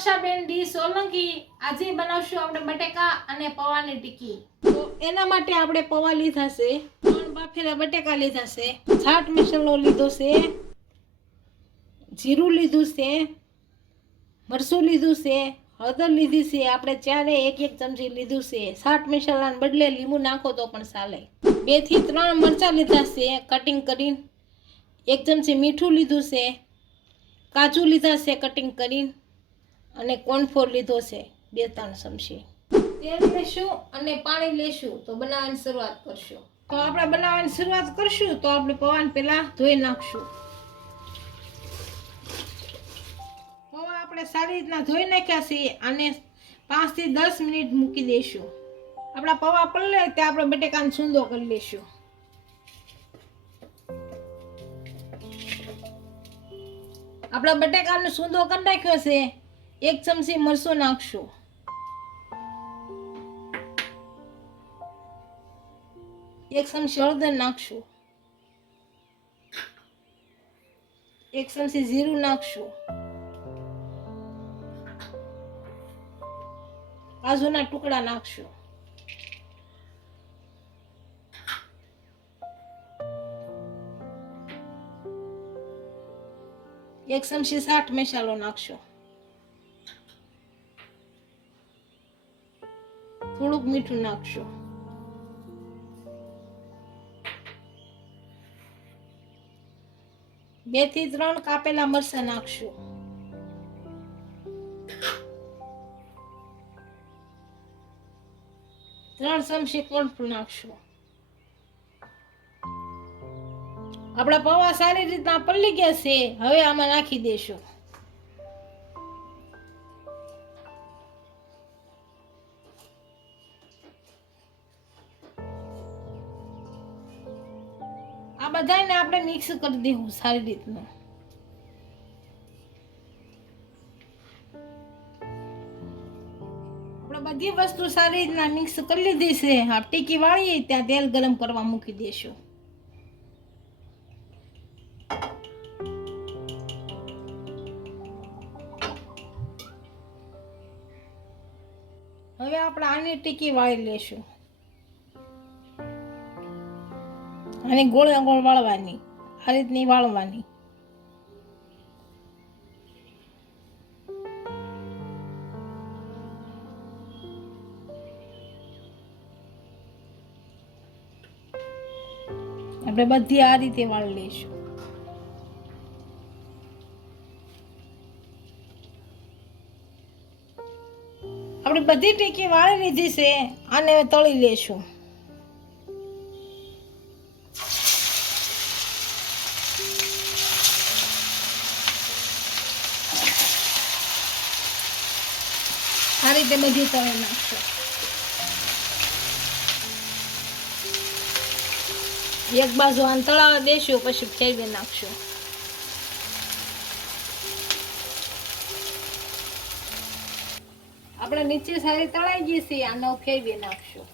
વર્ષાબેન D Solanki આજે બનાવશું આપણે બટેકા અને પૌવાની ટીકી તો એના માટે આપણે પૌવા લીધા છે. ત્રણ બાફેલા બટેકા લીધા છે. છાટ મસાલો લીધો છે. જીરું લીધું છે. મરસું લીધું છે. હળદર લીધી છે. આપણે ચારે એક એક ચમચી લીધું છે. છાટ મસાલાને બદલે લીંબુ નાખો તો પણ ચાલે. બેથી ત્રણ મરચાં લીધા છે. કટિંગ કરીને એક ચમચી મીઠું લીધું છે. કાજુ લીધા છે. કટિંગ કરીને. અને કોર્નફ્લોર લીધો છે? બે ત્રણ ચમચી તેલ લેશું અને પાણી લેશું તો બનાવવાની શરૂઆત કરશું. તો આપણે બનાવવાની શરૂઆત કરશું તો આપણે પૌવાને પહેલા ધોઈ નાખશું. પૌવા આપણે સારી રીતના ધોઈ નાખ્યા છે અને પાંચથી દસ મિનિટ મૂકી દઈશું. આપણા પૌવા પલળે ત્યાં આપણે બટેકાને સૂંદો કરી લઈશું. આપણા બટેકાનો સૂંદો કરી નાખ્યો છે. એક ચમચી મરચું નાખશું. એક ચમચી હળદર નાખશું. એક ચમચી જીરું નાખશું. કાજુના ટુકડા નાખશું. એક ચમચી સાઠ મસાલો નાખશો. થોડુંક મીઠું નાખશો. બેથી ત્રણ કાપેલા મરચા નાખશું. ત્રણ ચમચી કોર્નફ્લોર નાખશો. આપણા પૌવા સારી રીતના પલળી ગયા છે. હવે આમાં નાખી દેશું. આ બધાને આપણે મિક્સ કરી દેવું સારી રીતનું. બધી વસ્તુ સારી રીતના મિક્સ કરી લીધી છે. આ ટીકી વાળીએ, ત્યાં તેલ ગરમ કરવા મૂકી દેશું હવે આપણે આની ટીકી વાળી લેશું આની ગોળ ગોળ વાળવાની, આ રીતની વાળવાની. આપણે બધી આ રીતે વાળી લઈશું. આપણે બધી ટીકી વાળી લીધી છે, આને તળી લેશું. આ રીતે બધી તળી નાખશો. એક બાજુ આને તળાવવા દેશું, પછી ફેરવી નાખશું. આપણે નીચે સારી તળાઈ ગઈ છે, આનો ફેરવી નાખશું.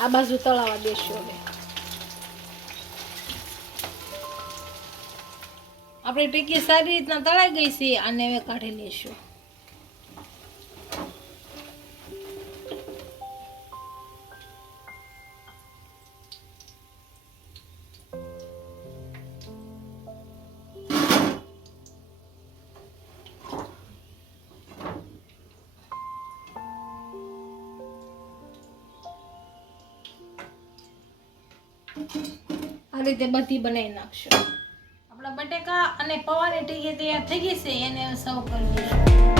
આ બાજુ તળાવવા દેશું હવે આપણે ટીકી સારી રીતના તળાઈ ગઈ છે આને હવે કાઢી લેશું આ રીતે બધી બનાવી નાખશો. આપણા બટેકા અને પૌવાની ટીકી તૈયાર થઈ ગઈ છે, એને સર્વ કરી દઈશું